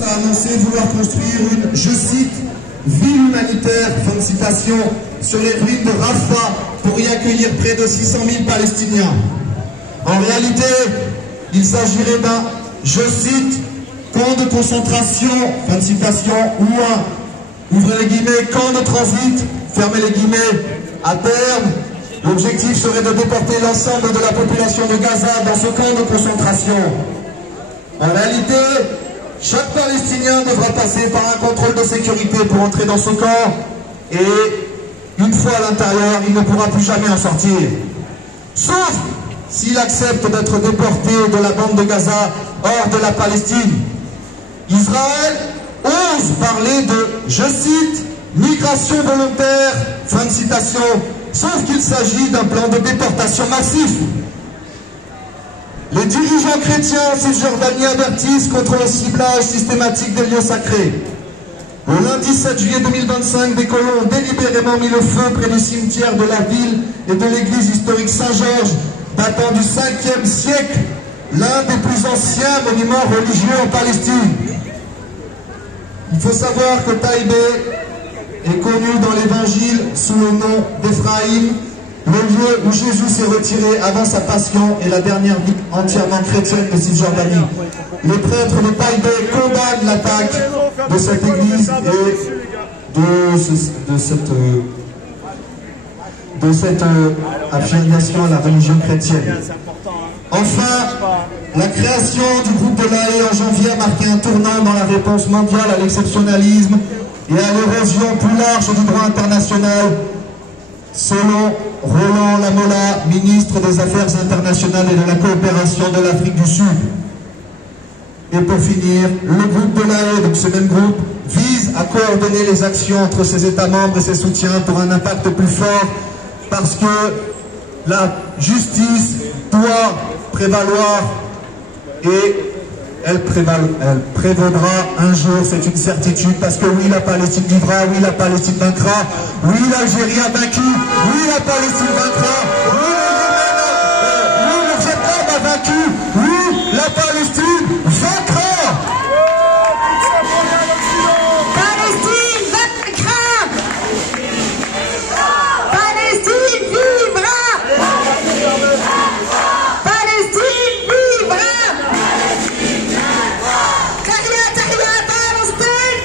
a annoncé vouloir construire une, je cite, ville humanitaire, fin de citation, sur les ruines de Rafah pour y accueillir près de 600 000 Palestiniens. En réalité, il s'agirait d'un, je cite, camp de concentration, fin de citation, ou un, ouvrez les guillemets, camp de transit, fermez les guillemets, à terme. L'objectif serait de déporter l'ensemble de la population de Gaza dans ce camp de concentration. En réalité, chaque Palestinien devra passer par un contrôle de sécurité pour entrer dans ce camp et une fois à l'intérieur, il ne pourra plus jamais en sortir. Sauf s'il accepte d'être déporté de la bande de Gaza hors de la Palestine. Israël ose parler de, je cite, migration volontaire, fin de citation, sauf qu'il s'agit d'un plan de déportation massif. Les dirigeants chrétiens en Cisjordanie avertissent contre le ciblage systématique des lieux sacrés. Le lundi 7 juillet 2025, des colons ont délibérément mis le feu près du cimetière de la ville et de l'église historique Saint-Georges, datant du 5e siècle, l'un des plus anciens monuments religieux en Palestine. Il faut savoir que Taïbé est connu dans l'évangile sous le nom d'Éphraïm, le lieu où Jésus s'est retiré avant sa passion et la dernière vie entièrement chrétienne de Cisjordanie. Les prêtres de Taïbé condamnent l'attaque de cette église et de cette affiliation à la religion chrétienne. Enfin, la création du groupe de La Haye en janvier a marqué un tournant dans la réponse mondiale à l'exceptionnalisme et à l'érosion plus large du droit international, selon Roland Lamola, ministre des Affaires internationales et de la coopération de l'Afrique du Sud. Et pour finir, le groupe de La Haye, donc ce même groupe, vise à coordonner les actions entre ses États membres et ses soutiens pour un impact plus fort, parce que la justice doit prévaloir et elle prévaudra un jour, c'est une certitude, parce que oui, la Palestine vivra, oui, la Palestine vaincra, oui, l'Algérie a vaincu, oui, la Palestine vaincra, oui, le Vietnam a vaincu, oui, la Palestine vaincra. Palestine vaincra. Palestine vivra. Palestine vivra. تحيا تحيا فلسطين.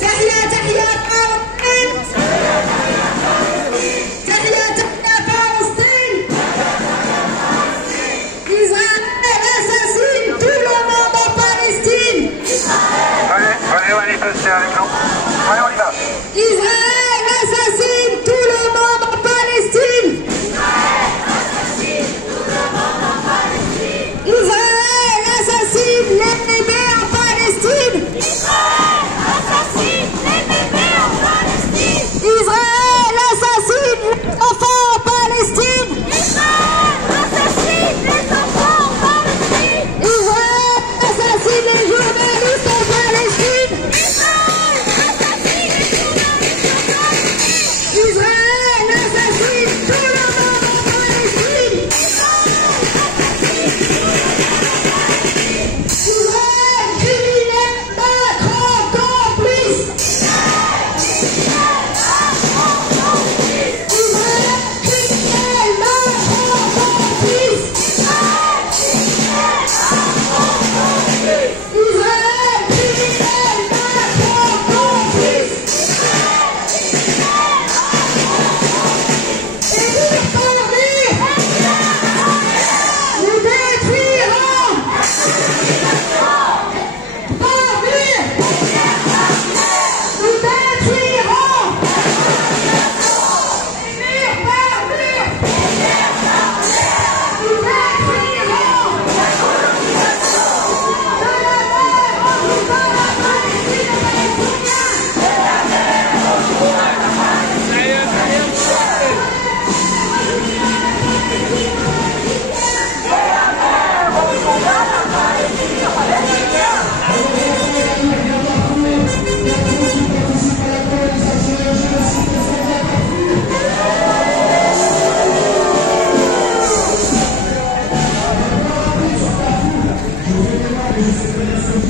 تحيا تحيا فلسطين. تحيا